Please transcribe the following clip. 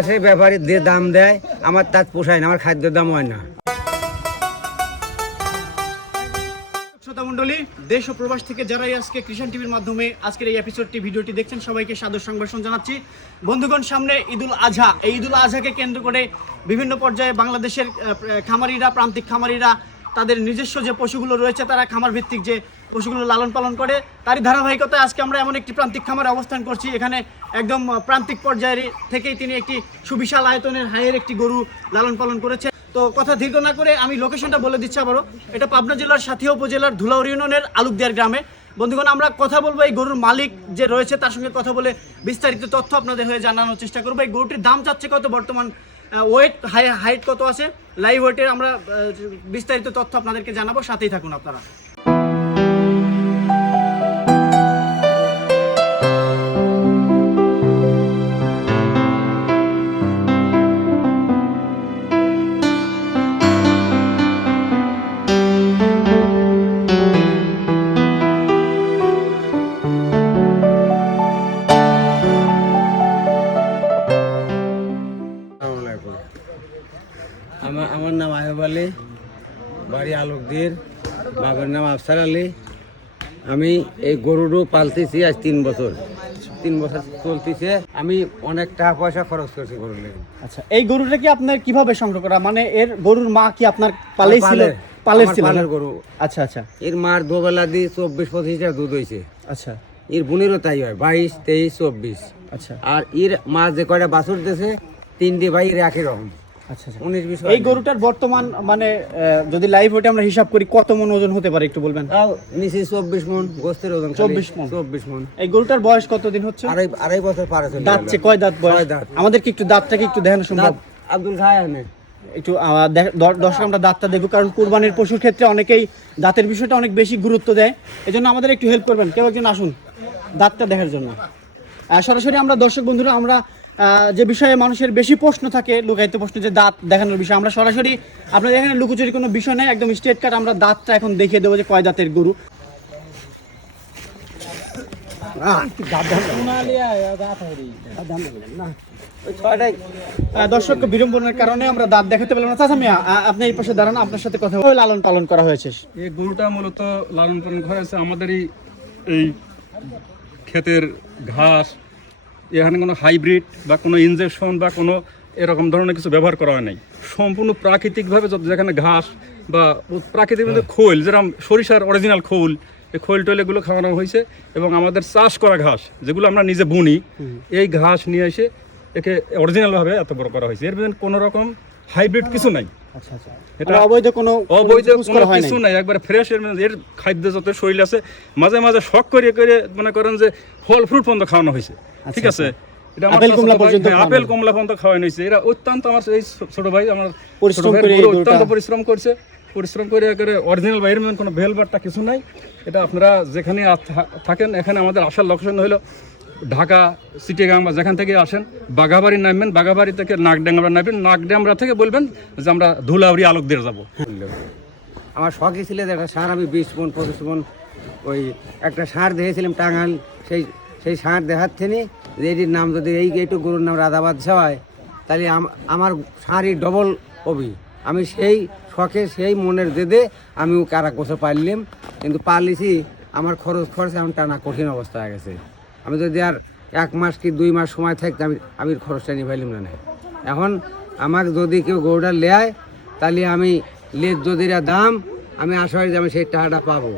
আসে ব্যাপারী যে দাম দেয়, আমার তার পোষায় না, আমার খাদ্যের দাম হয় না। মণ্ডলী, দেশ ও প্রবাস থেকে যারাই আজকে কৃষণ টিভির মাধ্যমে আজকের এই এপিসোডটি ভিডিওটি দেখছেন, সবাইকে সাদর সংবাসন জানাচ্ছি। বন্ধুগণ, সামনে ঈদুল আজহা এই ঈদুল আজহাকে কেন্দ্র করে বিভিন্ন পর্যায়ে বাংলাদেশের খামারিরা, প্রান্তিক খামারিরা তাদের নিজস্ব যে পশুগুলো রয়েছে, তারা খামার ভিত্তিক যে পশুগুলো লালন পালন করে, তারই ধারাবাহিকতায় আজকে আমরা এমন একটি প্রান্তিক খামারে অবস্থান করছি। এখানে একদম প্রান্তিক পর্যায়ের থেকেই তিনি একটি সুবিশাল আয়তনের হাইয়ের একটি গরু লালন পালন করেছে তো কথা দীর্ঘ না করে আমি লোকেশনটা বলে দিচ্ছি আবারও। এটা পাবনা জেলার সাথিয়া উপজেলার ধুলাউড় ইউনিয়নের আলুকদিয়ার গ্রামে। বন্ধুগণ, আমরা কথা বলব এই গরুর মালিক যে রয়েছে, তার সঙ্গে কথা বলে বিস্তারিত তথ্য আপনাদের হয়ে জানানোর চেষ্টা করব। এই গরুটির দাম চাচ্ছে কত বর্তমান ওয়েট হাই হাইট কত আছে? লাইভ ওয়েটের আমরা বিস্তারিত তথ্য আপনাদেরকে জানাব, সাথেই থাকুন আপনারা। আমার আমার নাম আয়ব আলী বাড়ি আলোকদের বাবার নাম আফসার আলী। আমি এই গরুরও পালতেছি আজ তিন বছর। তিন বছর চলতেছে। আমি অনেক টাকা পয়সা খরচ করছি গরুর লেগে। আচ্ছা এই গরুটা কি আপনার কীভাবে সংগ্রহ করা? মানে এর গরুর মা কি আপনার পালেই ছিল পালের। পালের ছিল পালের গরু। আচ্ছা আচ্ছা। এর মার দুবেলা দিয়ে চব্বিশ পঁচিশ লিটার দুধ হয়েছে। আচ্ছা। এর বোনেরও তাই হয় বাইশ তেইশ চব্বিশ। আচ্ছা। আর এর মা যে কয়টা বাছুর দিয়েছে তিনটি ভাই এর একই রকম। আচ্ছা আচ্ছা। এই গরুটার বর্তমান মানে যদি লাইভ ওটা আমরা হিসাব করি কত মন ওজন হতে পারে একটু বলবেন? নিচে চব্বিশ মন গোস্তের ওজন 24 মণ। চব্বিশ মন। এই গরুটার বয়স কতদিন হচ্ছে? আড়াই আড়াই বছর পারে চলে দাঁত গেল। চে কয় দাঁত বয়স? দাঁত। আমাদেরকে একটু দাঁতটাকে একটু দেখানো সম্ভব? আব্দুল খায় আনে। একটু দর্শক আমরা দাঁতটা দেখব কারণ কুরবানির পশুর ক্ষেত্রে অনেকেই দাঁতের বিষয়টা অনেক বেশি গুরুত্ব দেয়। এজন্য আমাদের একটু হেল্প করবেন। কেউ একজন আসুন দাঁতটা দেখার জন্য। সরাসরি আমরা দর্শক বন্ধুরা আমরা যে বিষয়ে মানুষের বেশি প্রশ্ন থাকে, লুকায়িত প্রশ্ন যে দাঁত দেখানোর বিষয়, আমরা সরাসরি আপনাদের এখানে লুকোচুরি কোনো বিষয় নেই, একদম স্ট্রেট কাট আমরা দাঁতটা এখন দেখিয়ে দেবো যে কয় দাঁতের গরু। দর্শক, বিড়ম্বনার কারণে আমরা দাঁত দেখাতে পেলাম না। চাচা মিয়া আপনি এই পাশে দাঁড়ান, আপনার সাথে কথা লালন পালন করা হয়েছে। এই গরুটা মূলত লালন পালন করা হয়েছে। আমাদেরই এই ক্ষেতের ঘাস এখানে কোনো হাইব্রিড বা কোনো ইনজেকশন বা কোনো এরকম ধরনের কিছু ব্যবহার করা হয় নাই। সম্পূর্ণ প্রাকৃতিকভাবে যত যেখানে ঘাস বা প্রাকৃতিক খোল যেরকম সরিষার অরিজিনাল খোল এই খোল টোল এগুলো খাওয়ানো হয়েছে এবং আমাদের চাষ করা ঘাস যেগুলো আমরা নিজে বুনি এই ঘাস নিয়ে এসে একে অরিজিনালভাবে এত বড় করা হয়েছে। এর মধ্যে কোনো রকম হাইব্রিড কিছু নাই। আচ্ছা আচ্ছা। এটা এটা অবৈধ কোনো অবৈধ কোনো। কিছু নাই। একবার ফ্রেশ এর এর খাদ্য যত শরীর আছে মাঝে মাঝে শখ করে করে মনে করেন যে ফল ফ্রুট পর্যন্ত খাওয়ানো হয়েছে। ঠিক আছে? এটা আপেল কমলা পর্যন্ত হ্যাঁ, আপেল কমলা পর্যন্ত খাওয়ানো হয়েছে এরা অত্যন্ত আমার এই ছোট ভাই আমার পরিশ্রম করে অত্যন্ত পরিশ্রম করছে। পরিশ্রম করে করে অরিজিনাল বাইরের মধ্যে কোনো ভেলবারটা কিছু নাই। এটা আপনারা যেখানে থাকেন এখানে আমাদের আসার লোকেশন হলো ঢাকা সিটিগাং বা যেখান থেকে আসেন বাঘাবাড়ি নামবেন। বাঘাবাড়ি থেকে নাকডাঙ্গা নামবেন। নাকডাঙ্গা থেকে বলবেন যে আমরা ধুলাউড়ি আলোক দিয়ে যাব। আমার শখই ছিল যে একটা সার আমি বিশ মন পঁচিশ মন ওই একটা সার দেখেছিলাম টাঙ্গাল সেই সেই ষাঁড় দেখার থেকে যে এটির নাম যদি এই এইটু গরুর নাম রাধাবাদ হয়, তাহলে আমার সারই ডবল হবি আমি সেই শখে, সেই মনের জেদে আমি ও কারা কোথাও পারলাম কিন্তু পারলিছি আমার খরচ খরচ এখন টানা কঠিন অবস্থা হয়ে গেছে। আমি যদি আর এক মাস কি দুই মাস সময় থাকতে আমি আমি খরচটা নিয়ে পাইলাম না না। এখন আমাকে যদি কেউ গরুটা লেয় তাহলে আমি লেজ যদি দাম, আমি আশা করি যে আমি সেই টাকাটা পাবো।